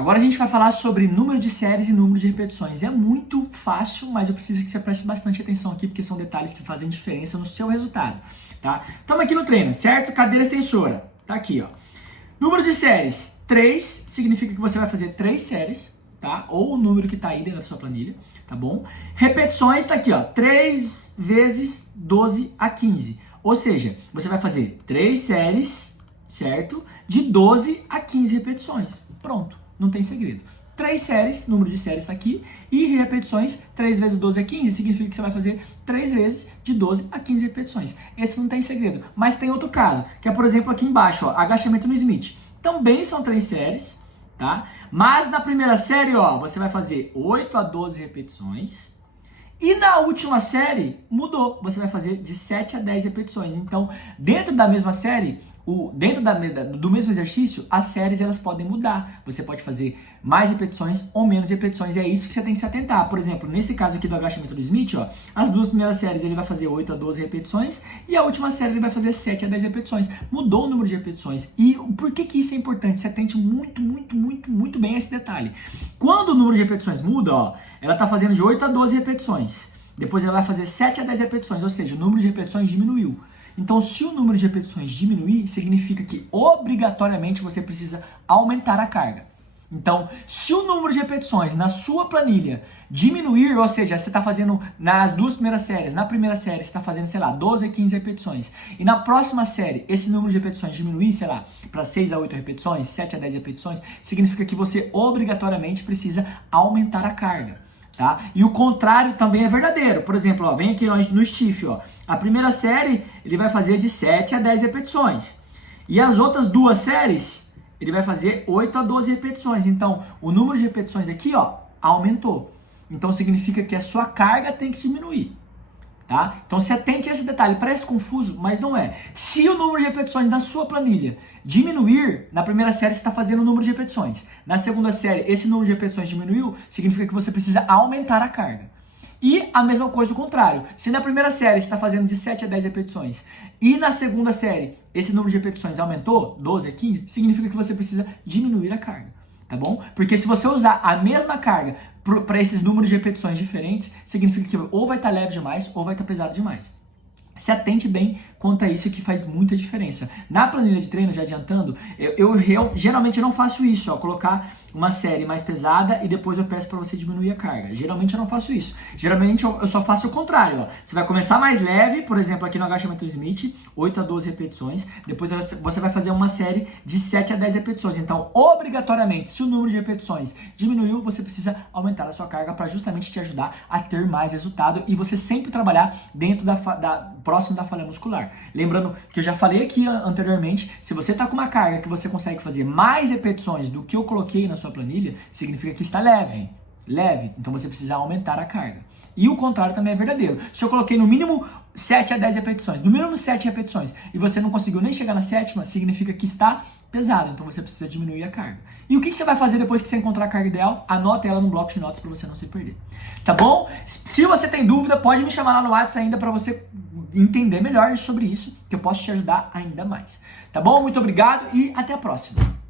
Agora a gente vai falar sobre número de séries e número de repetições. É muito fácil, mas eu preciso que você preste bastante atenção aqui, porque são detalhes que fazem diferença no seu resultado, tá? Estamos aqui no treino, certo? Cadeira extensora, tá aqui, ó. Número de séries, 3 significa que você vai fazer 3 séries, tá? Ou o número que tá aí dentro da sua planilha, tá bom? Repetições tá aqui, ó, 3 vezes 12 a 15. Ou seja, você vai fazer 3 séries, certo? De 12 a 15 repetições. Pronto. Não tem segredo. 3 séries, número de séries está aqui, e repetições, 3 vezes 12 a 15, significa que você vai fazer 3 vezes de 12 a 15 repetições. Esse não tem segredo. Mas tem outro caso, que é, por exemplo, aqui embaixo, ó, agachamento no Smith. Também são 3 séries, tá? Mas na primeira série, ó, você vai fazer 8 a 12 repetições. E na última série, mudou. Você vai fazer de 7 a 10 repetições. Então, dentro da mesma série, dentro do mesmo exercício, as séries elas podem mudar. Você pode fazer mais repetições ou menos repetições. E é isso que você tem que se atentar. Por exemplo, nesse caso aqui do agachamento do Smith, ó, as duas primeiras séries ele vai fazer 8 a 12 repetições e a última série ele vai fazer 7 a 10 repetições. Mudou o número de repetições. E por que isso é importante? Você atente muito bem a esse detalhe. Quando o número de repetições muda, ó, ela está fazendo de 8 a 12 repetições. Depois ela vai fazer 7 a 10 repetições, ou seja, o número de repetições diminuiu. Então, se o número de repetições diminuir, significa que obrigatoriamente você precisa aumentar a carga. Então, se o número de repetições na sua planilha diminuir, ou seja, você está fazendo nas duas primeiras séries, na primeira série você está fazendo, sei lá, 12 a 15 repetições, e na próxima série esse número de repetições diminuir, sei lá, para 6 a 8 repetições, 7 a 10 repetições, significa que você obrigatoriamente precisa aumentar a carga. Tá? E o contrário também é verdadeiro. Por exemplo, ó, vem aqui no stiff, ó. A primeira série ele vai fazer de 7 a 10 repetições. E as outras duas séries ele vai fazer 8 a 12 repetições. Então, o número de repetições aqui, ó, aumentou. Então, significa que a sua carga tem que diminuir. Tá? Então, se atente a esse detalhe. Parece confuso, mas não é. Se o número de repetições na sua planilha diminuir, na primeira série você está fazendo o número de repetições. Na segunda série, esse número de repetições diminuiu, significa que você precisa aumentar a carga. E a mesma coisa o contrário. Se na primeira série você está fazendo de 7 a 10 repetições e na segunda série esse número de repetições aumentou, 12 a 15, significa que você precisa diminuir a carga. Tá bom? Porque se você usar a mesma carga para esses números de repetições diferentes, significa que ou vai estar leve demais ou vai estar pesado demais. Se atente bem quanto a isso, que faz muita diferença. Na planilha de treino, já adiantando, eu geralmente não faço isso, ó, colocar uma série mais pesada e depois eu peço para você diminuir a carga. Geralmente eu não faço isso. Geralmente eu só faço o contrário. Ó. Você vai começar mais leve, por exemplo, aqui no agachamento Smith, 8 a 12 repetições. Depois você vai fazer uma série de 7 a 10 repetições. Então, obrigatoriamente, se o número de repetições diminuiu, você precisa aumentar a sua carga para justamente te ajudar a ter mais resultado e você sempre trabalhar dentro próximo da falha muscular. Lembrando que eu já falei aqui anteriormente, se você está com uma carga que você consegue fazer mais repetições do que eu coloquei na sua planilha, significa que está leve. Então você precisa aumentar a carga. E o contrário também é verdadeiro. Se eu coloquei no mínimo 7 a 10 repetições, no mínimo 7 repetições, e você não conseguiu nem chegar na sétima, significa que está pesado, então você precisa diminuir a carga. E o que você vai fazer depois que você encontrar a carga ideal? Anota ela no bloco de notas para você não se perder. Tá bom? Se você tem dúvida, pode me chamar lá no WhatsApp ainda para você entender melhor sobre isso, que eu posso te ajudar ainda mais. Tá bom? Muito obrigado e até a próxima.